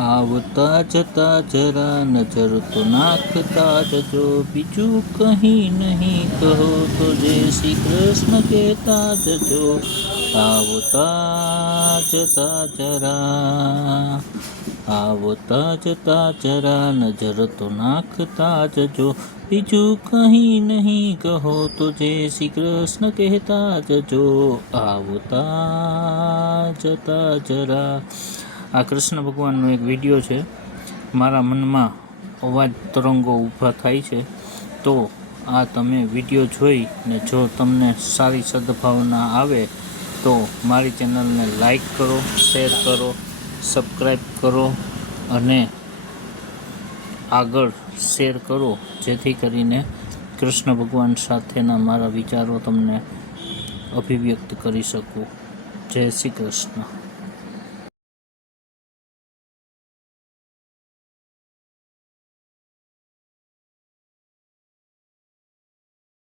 આવતા જતા જરા નજર તો નાખતા જજો, બીજું કંઈ નહીં કહો તો જય શ્રી કૃષ્ણ કહેતા જજો. આવતા જતા જરા, આવતા જતા જરા નજર તો નાખતા જજો, બીજું કંઈ નહીં કહો તો જય શ્રી કૃષ્ણ કહેતા જજો. આવતા જતા જરા. આ કૃષ્ણ ભગવાનનો એક વિડીયો છે. મારા મનમાં અવાજ તરંગો ઊભા થાય છે, તો આ તમે વિડીયો જોઈ ને જો તમને સારી સદ્ભાવના આવે તો મારી ચેનલને લાઈક કરો, શેર કરો, સબસ્ક્રાઈબ કરો અને આગળ શેર કરો, જેથી કરીને કૃષ્ણ ભગવાન સાથેના મારા વિચારો તમને અભિવ્યક્ત કરી શકું. જય શ્રી કૃષ્ણ.